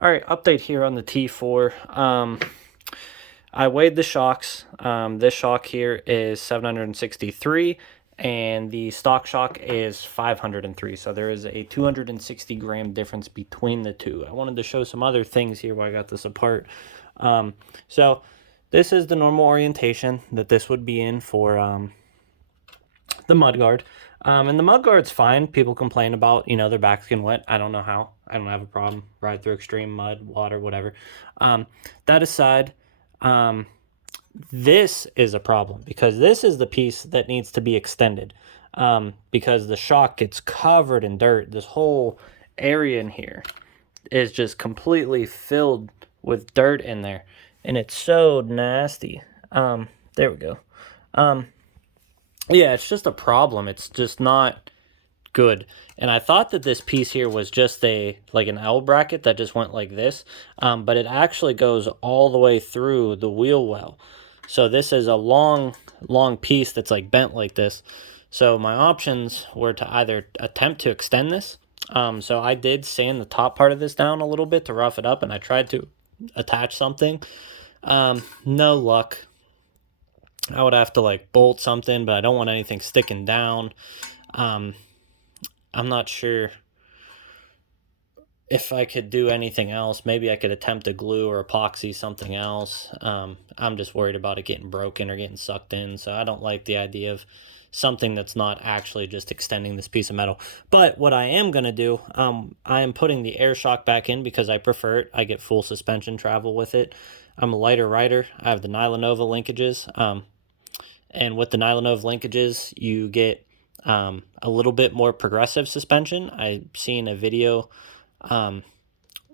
All right, update here on the T4. I weighed the shocks. This shock here is 763, and the stock shock is 503. So there is a 260 gram difference between the two. I wanted to show some other things here while I got this apart. So this is the normal orientation that this would be in for the mudguard. And the mudguard's fine. People complain about, their backs getting wet. I don't know how. I don't have a problem. Ride through extreme mud, water, whatever. That aside, this is a problem because this is the piece that needs to be extended, because the shock gets covered in dirt. This whole area in here is just completely filled with dirt in there, and it's so nasty. There we go. Yeah, it's just a problem. It's just not good. And I thought that this piece here was just an L bracket that just went like this, but it actually goes all the way through the wheel well. So this is a long piece that's like bent like this. So my options were to either attempt to extend this. So I did sand the top part of this down a little bit to rough it up, and I tried to attach something. No luck. I would have to like bolt something, but I don't want anything sticking down. I'm not sure if I could do anything else. Maybe I could attempt to glue or epoxy something else. I'm just worried about it getting broken or getting sucked in. So I don't like the idea of something that's not actually just extending this piece of metal. But what I am going to do, I am putting the air shock back in because I prefer it. I get full suspension travel with it. I'm a lighter rider. I have the Nylanova linkages. And with the Nylanova linkages, you get a little bit more progressive suspension. I seen a video. What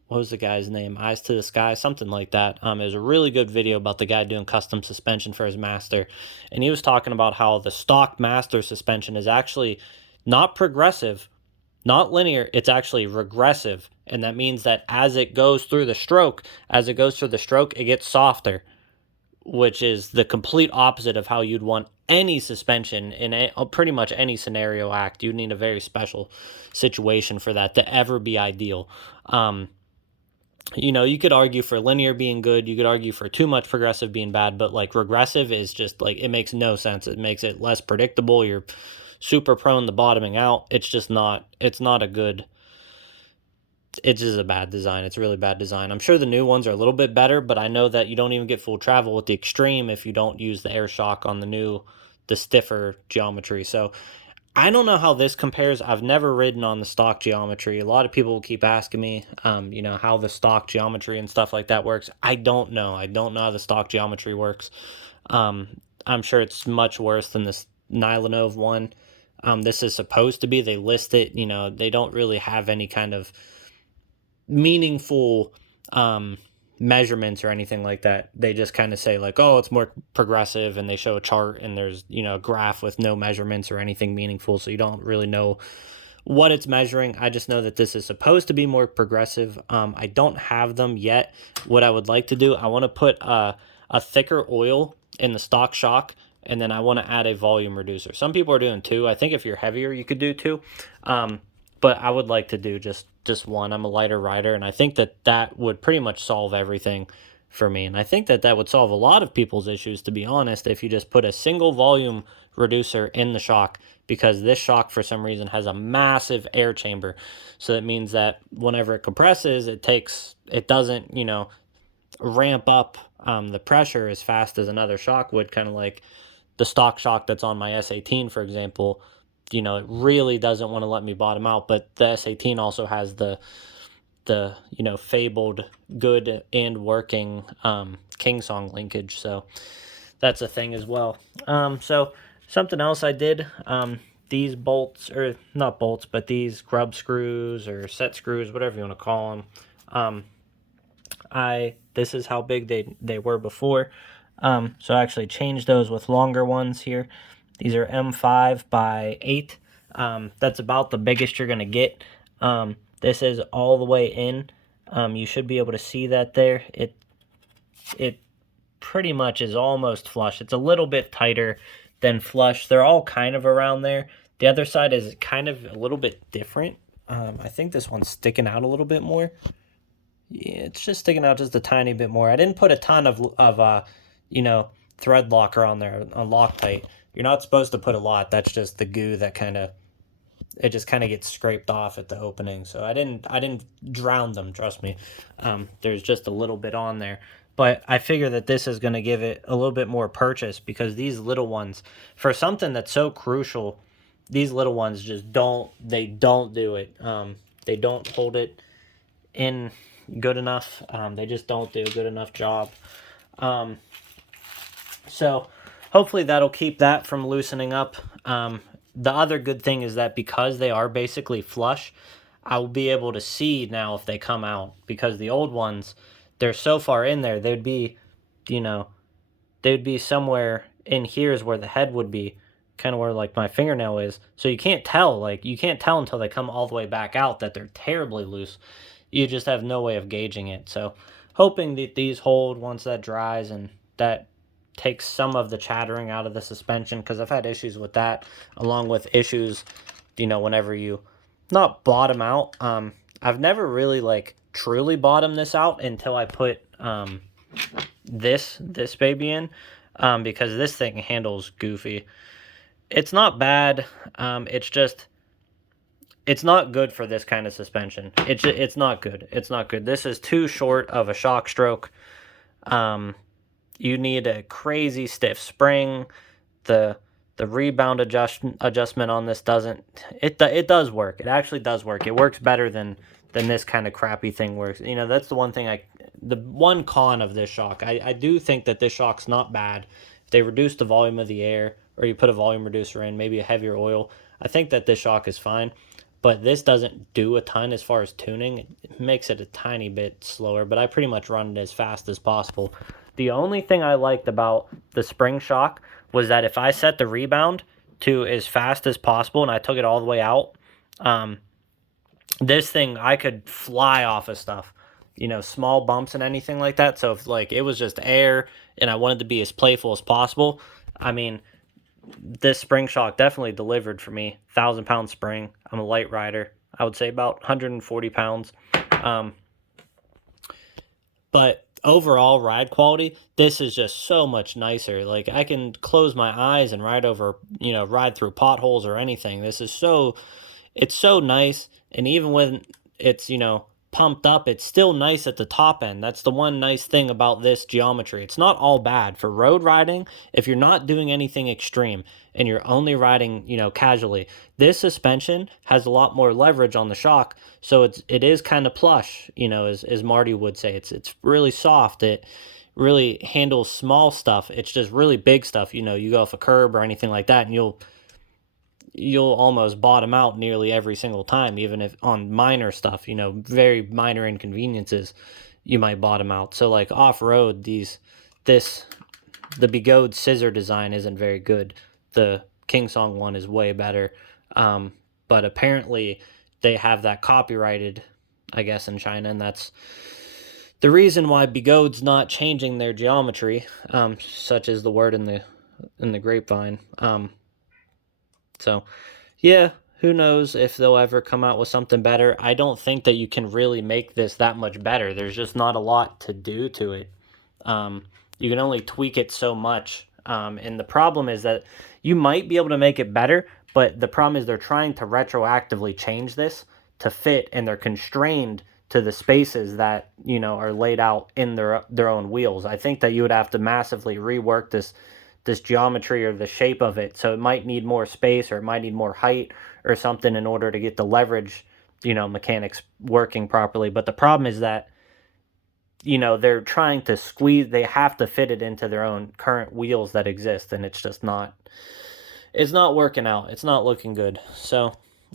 was the guy's name? Eyes to the Sky, something like that. It was a really good video about the guy doing custom suspension for his Master, and he was talking about how the stock Master suspension is actually not progressive, not linear. It's actually regressive, and that means that as it goes through the stroke, it gets softer, which is the complete opposite of how you'd want any suspension in pretty much any scenario act. You'd need a very special situation for that to ever be ideal. You could argue for linear being good, you could argue for too much progressive being bad, but like regressive is just like, it makes no sense. It makes it less predictable. You're super prone to bottoming out. It's not a good, it's just a bad design. It's a really bad design. I'm sure the new ones are a little bit better, but I know that you don't even get full travel with the Extreme if you don't use the air shock on the stiffer geometry. So I don't know how this compares. I've never ridden on the stock geometry. A lot of people will keep asking me, how the stock geometry and stuff like that works. I don't know. I don't know how the stock geometry works. I'm sure it's much worse than this Nylanov one. This is supposed to be. They list it. They don't really have any kind of meaningful measurements or anything like that. They just kind of say like, oh, it's more progressive, and they show a chart, and there's a graph with no measurements or anything meaningful, so you don't really know what it's measuring. I just know that this is supposed to be more progressive. I don't have them yet. What I would like to do, I want to put a thicker oil in the stock shock, and then I want to add a volume reducer. Some people are doing two. I think if you're heavier, you could do two. But I would like to do just one. I'm a lighter rider, and I think that would pretty much solve everything for me. And I think that would solve a lot of people's issues, to be honest, if you just put a single volume reducer in the shock, because this shock for some reason has a massive air chamber. So that means that whenever it compresses, it doesn't, ramp up the pressure as fast as another shock would, kind of like the stock shock that's on my S18, for example. It really doesn't want to let me bottom out, but the S18 also has the fabled good and working Kingsong linkage, so that's a thing as well. So something else I did, these bolts, or not bolts, but these grub screws or set screws, whatever you want to call them, this is how big they were before. So I actually changed those with longer ones here. These are M5 by 8. That's about the biggest you're going to get. This is all the way in. You should be able to see that there. It pretty much is almost flush. It's a little bit tighter than flush. They're all kind of around there. The other side is kind of a little bit different. I think this one's sticking out a little bit more. Yeah, it's just sticking out just a tiny bit more. I didn't put a ton of you know, thread locker on there on Loctite. You're not supposed to put a lot. That's just the goo that kind of it just kind of gets scraped off at the opening. So I didn't drown them. Trust me. There's just a little bit on there, but I figure that this is going to give it a little bit more purchase because these little ones, for something that's so crucial, these little ones just don't do it. They don't hold it in good enough. They just don't do a good enough job. Um, so hopefully that'll keep that from loosening up. The other good thing is that because they are basically flush, I'll be able to see now if they come out because the old ones, they're so far in there, you know, they'd be somewhere in here is where the head would be, kind of where like my fingernail is. So you can't tell until they come all the way back out that they're terribly loose. You just have no way of gauging it. So hoping that these hold once that dries and that takes some of the chattering out of the suspension because I've had issues with that along with issues, whenever you not bottom out. I've never really like truly bottomed this out until I put this baby in, because this thing handles goofy. It's not bad. It's just it's not good for this kind of suspension. It's not good. It's not good. This is too short of a shock stroke. Um, you need a crazy stiff spring. The the rebound adjustment on this doesn't it does work. It actually does work. It works better than this kind of crappy thing works. That's the one thing the one con of this shock. I do think that this shock's not bad. If they reduce the volume of the air or you put a volume reducer in, maybe a heavier oil, I think that this shock is fine. But this doesn't do a ton as far as tuning. It makes it a tiny bit slower, but I pretty much run it as fast as possible. The only thing I liked about the spring shock was that if I set the rebound to as fast as possible and I took it all the way out, um, this thing I could fly off of stuff, small bumps and anything like that. So if like it was just air and I wanted to be as playful as possible, I mean, this spring shock definitely delivered for me. 1,000-pound spring. I'm a light rider. I would say about 140 pounds. Um, but overall ride quality, this is just so much nicer. Like I can close my eyes and ride through potholes or anything. It's so nice. And even when it's, pumped up, it's still nice at the top end. That's the one nice thing about this geometry. It's not all bad for road riding. If you're not doing anything extreme and you're only riding, casually, this suspension has a lot more leverage on the shock. So it is kind of plush, as Marty would say. It's really soft. It really handles small stuff. It's just really big stuff. You go off a curb or anything like that, and you'll almost bottom out nearly every single time, even if on minor stuff, very minor inconveniences, you might bottom out. So like off road, this the Bigode scissor design isn't very good. The King Song one is way better. But apparently they have that copyrighted, I guess, in China, and that's the reason why Bigode's not changing their geometry, such as the word in the grapevine. So, yeah, who knows if they'll ever come out with something better. I don't think that you can really make this that much better. There's just not a lot to do to it. You can only tweak it so much. And the problem is that you might be able to make it better, but the problem is they're trying to retroactively change this to fit, and they're constrained to the spaces that, are laid out in their own wheels. I think that you would have to massively rework this geometry or the shape of it. So it might need more space or it might need more height or something in order to get the leverage, mechanics working properly. But the problem is that, they're trying to they have to fit it into their own current wheels that exist. And it's not working out. It's not looking good. So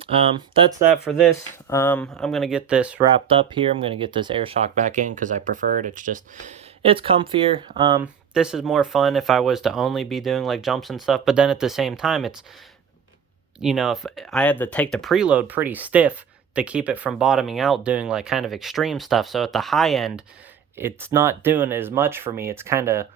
that's that for this. I'm going to get this wrapped up here. I'm going to get this air shock back in because I prefer it. It's comfier. This is more fun if I was to only be doing like jumps and stuff. But then at the same time, it's, if I had to take the preload pretty stiff to keep it from bottoming out doing like kind of extreme stuff. So at the high end, it's not doing as much for me. It's kind of,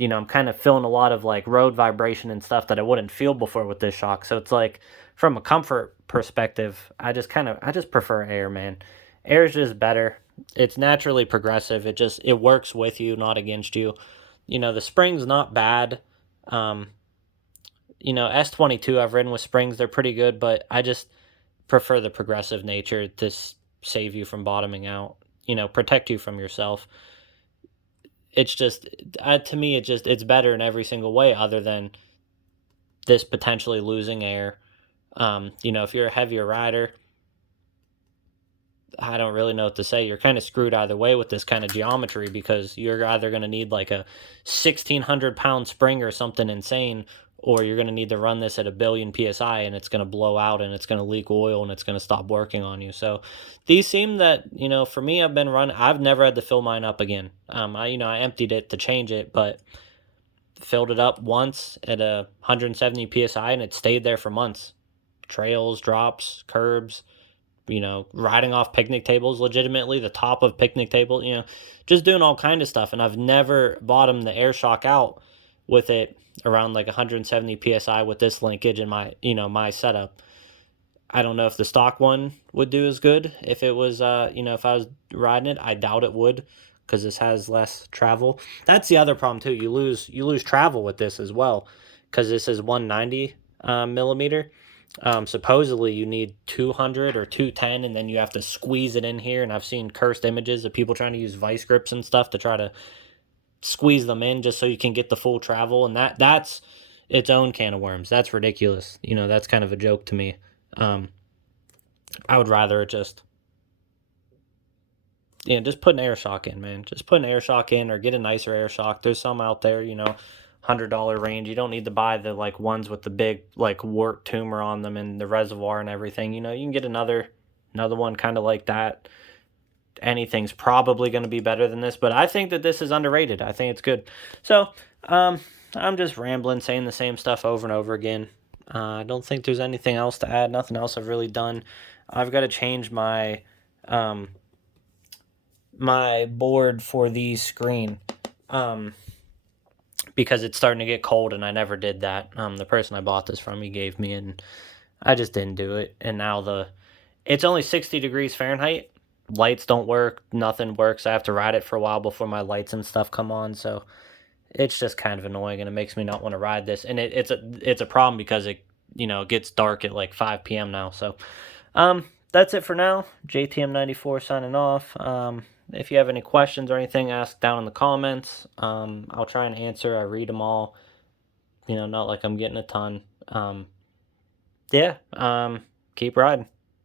I'm kind of feeling a lot of like road vibration and stuff that I wouldn't feel before with this shock. So it's like from a comfort perspective, I just prefer air, man. Air is just better. it's naturally progressive. It works with you, not against you. The spring's not bad. Um, S22 I've ridden with springs, they're pretty good, but I just prefer the progressive nature to save you from bottoming out, protect you from yourself. It's just to me it's better in every single way other than this potentially losing air. If you're a heavier rider, I don't really know what to say. You're kind of screwed either way with this kind of geometry because you're either going to need like a 1,600-pound spring or something insane, or you're going to need to run this at 1 billion psi and it's going to blow out and it's going to leak oil and it's going to stop working on you. So these seem that, for me, I've never had to fill mine up again. I emptied it to change it, but filled it up once at 170 psi and it stayed there for months. Trails, drops, curbs, riding off picnic tables, legitimately the top of picnic table, just doing all kind of stuff. And I've never bottomed the air shock out with it around like 170 psi with this linkage in my setup. I don't know if the stock one would do as good if it was, if I was riding it. I doubt it would because this has less travel. That's the other problem too. You lose travel with this as well because this is 190 millimeter. Supposedly you need 200 or 210 and then you have to squeeze it in here, and I've seen cursed images of people trying to use vice grips and stuff to try to squeeze them in just so you can get the full travel, and that's its own can of worms. That's ridiculous. That's kind of a joke to me. I would rather just put an air shock in, man. Just put an air shock in or get a nicer air shock. There's some out there, $100 range. You don't need to buy the like ones with the big like wart tumor on them and the reservoir and everything. You can get another one kind of like that. Anything's probably going to be better than this, but I think that this is underrated. I think it's good. So, I'm just rambling, saying the same stuff over and over again. I don't think there's anything else to add. Nothing else I've really done. I've got to change my board for the screen. Because it's starting to get cold and I never did that. The person I bought this from, he gave me, and I just didn't do it. And now it's only 60 degrees Fahrenheit. Lights don't work. Nothing works. I have to ride it for a while before my lights and stuff come on. So it's just kind of annoying, and it makes me not want to ride this. And it's a problem because it gets dark at like 5 p.m. now. So that's it for now. JTM94 signing off. If you have any questions or anything, ask down in the comments. I'll try and answer. I read them all. Not like I'm getting a ton. Yeah. Keep riding.